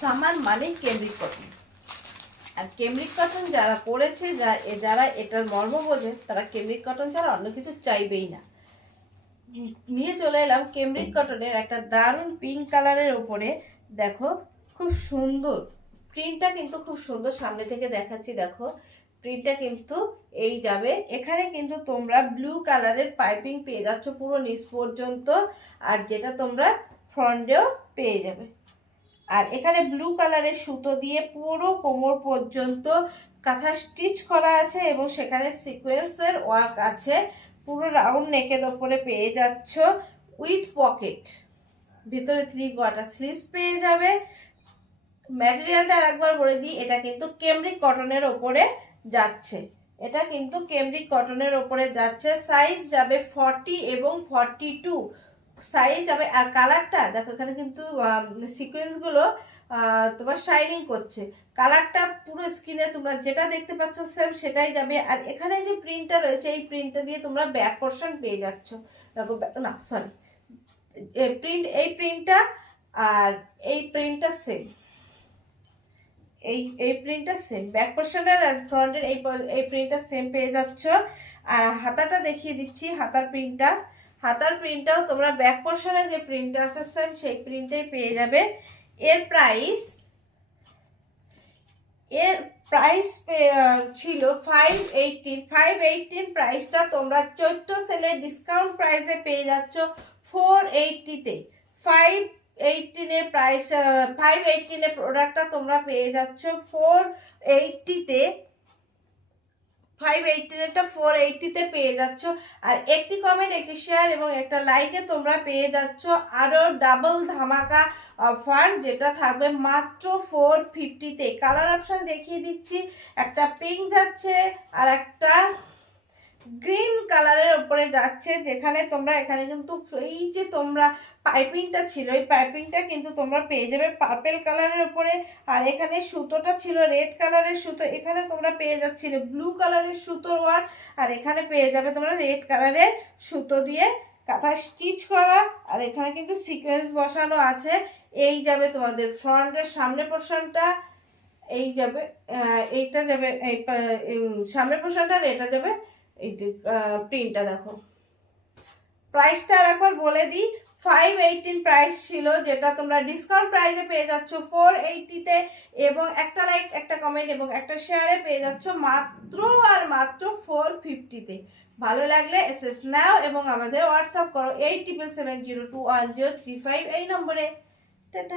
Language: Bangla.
সামার মানেই কেমব্রিক কটন। আর কেমব্রিক কটন যারা পরেছে, যারা এটার মর্ম বোঝে, তারা কেমব্রিক কটন ছাড়া অন্য কিছু চাইবেই না। নিয়ে চলে এলাম কেমব্রিক কটনের একটা দারুণ পিঙ্ক কালারের ওপরে। দেখো খুব সুন্দর প্রিন্টটা, কিন্তু খুব সুন্দর। সামনে থেকে দেখাচ্ছি, দেখো প্রিন্টটা কিন্তু এই যাবে। এখানে কিন্তু তোমরা ব্লু কালারের পাইপিং পেয়ে যাচ্ছ পুরো নিচ পর্যন্ত, আর যেটা তোমরা ফ্রন্টেও পেয়ে যাবে। আর এখানে ব্লু কালারের সুতো দিয়ে পুরো কোমর পর্যন্ত কাঁথা স্টিচ করা আছে এবং সেখানে সিকোয়েন্সের ওয়ার্ক আছে। পুরো রাউন্ড নেকের ওপরে পেয়ে যাচ্ছ উইথ পকেট। ভিতরে 3/4 স্লিভস পেয়ে যাবে। ম্যাটেরিয়ালটা আরেকবার বলে দিই, এটা কিন্তু কেমব্রিক কটনের ওপরে যাচ্ছে। এটা কিন্তু কেমব্রিক কটনের ওপরে যাচ্ছে। সাইজ যাবে 40 এবং 42 সাইজ যাবে। আর কালারটা দেখো, এখানে কিন্তু সিকোয়েন্সগুলো তোমার শাইনিং করছে। কালারটা পুরো স্কিনে তোমরা যেটা দেখতে পাচ্ছ সেম সেটাই যাবে। আর এখানে যে প্রিন্টটা রয়েছে, এই প্রিন্টটা দিয়ে তোমরা ব্যাক পোর্শন পেয়ে যাচ্ছ। দেখো না সরি, এই প্রিন্টটা আর এই প্রিন্টটা সেম। এই প্রিন্টটা সেম, ব্যাক পোর্শনের আর ফ্রন্টের এই প্রিন্টটা সেম পেয়ে যাচ্ছ। আর হাতাটা দেখিয়ে দিচ্ছি, হাতার প্রিন্টটাও তোমরা ব্যাক পোর্শনে যে প্রিন্টটা আছে সেম সেই প্রিন্টেই পেয়ে যাবে। এর প্রাইস ছিল 518 প্রাইসটা তোমরা চৈত্র সেলের ডিসকাউন্ট প্রাইসে পেয়ে যাচ্ছ 480-তে। 518 প্রাইস, 518 প্রোডাক্টটা তোমরা পেয়ে যাচ্ছ 480-তে। 480-তে পেয়ে যাচ্ছ। আর একটি কমেন্ট, একটি শেয়ার এবং একটা লাইকে তোমরা পেয়ে যাচ্ছ আরো ডাবল ধামাকা অফার, যেটা থাকবে মাত্র 450-তে। কালার অপশন দেখিয়ে দিচ্ছি, একটা পিঙ্ক যাচ্ছে আর একটা গ্রিন কালারের উপরে যাচ্ছে। যেখানে তোমরা এখানে কিন্তু এই যে তোমরা পাইপিংটা ছিল, এই পাইপিংটা কিন্তু তোমরা পেয়ে যাবে পার্পেল কালারের উপরে। আর এখানে সুতোটা ছিল রেড কালারের সুতো, এখানে তোমরা পেয়ে যাচ্ছিলে ব্লু কালারের সুতোর ওয়ার্ক। আর এখানে পেয়ে যাবে তোমরা রেড কালারের সুতো দিয়ে কাঁথা স্টিচ করা। আর এখানে কিন্তু সিকোয়েন্স বসানো আছে। এই যাবে তোমাদের ফ্রন্টের সামনে পোর্শনটা, এই যাবে এইটা যাবে এই সামনের পোর্শনটা, আর এটা যাবে এই প্রিন্টটা। দেখো প্রাইসটা আরেকবার বলে দিই, 518 প্রাইস ছিল, যেটা তোমরা ডিসকাউন্ট প্রাইসে পেয়ে যাচ্ছ 480-তে। এবং একটা লাইক, একটা কমেন্ট এবং একটা শেয়ারে পেয়ে যাচ্ছ মাত্র আর মাত্র 450-তে। ভালো লাগলে এসএস নাও এবং আমাদের হোয়াটসঅ্যাপ করো 8770211035 এই নম্বরে। টাটা।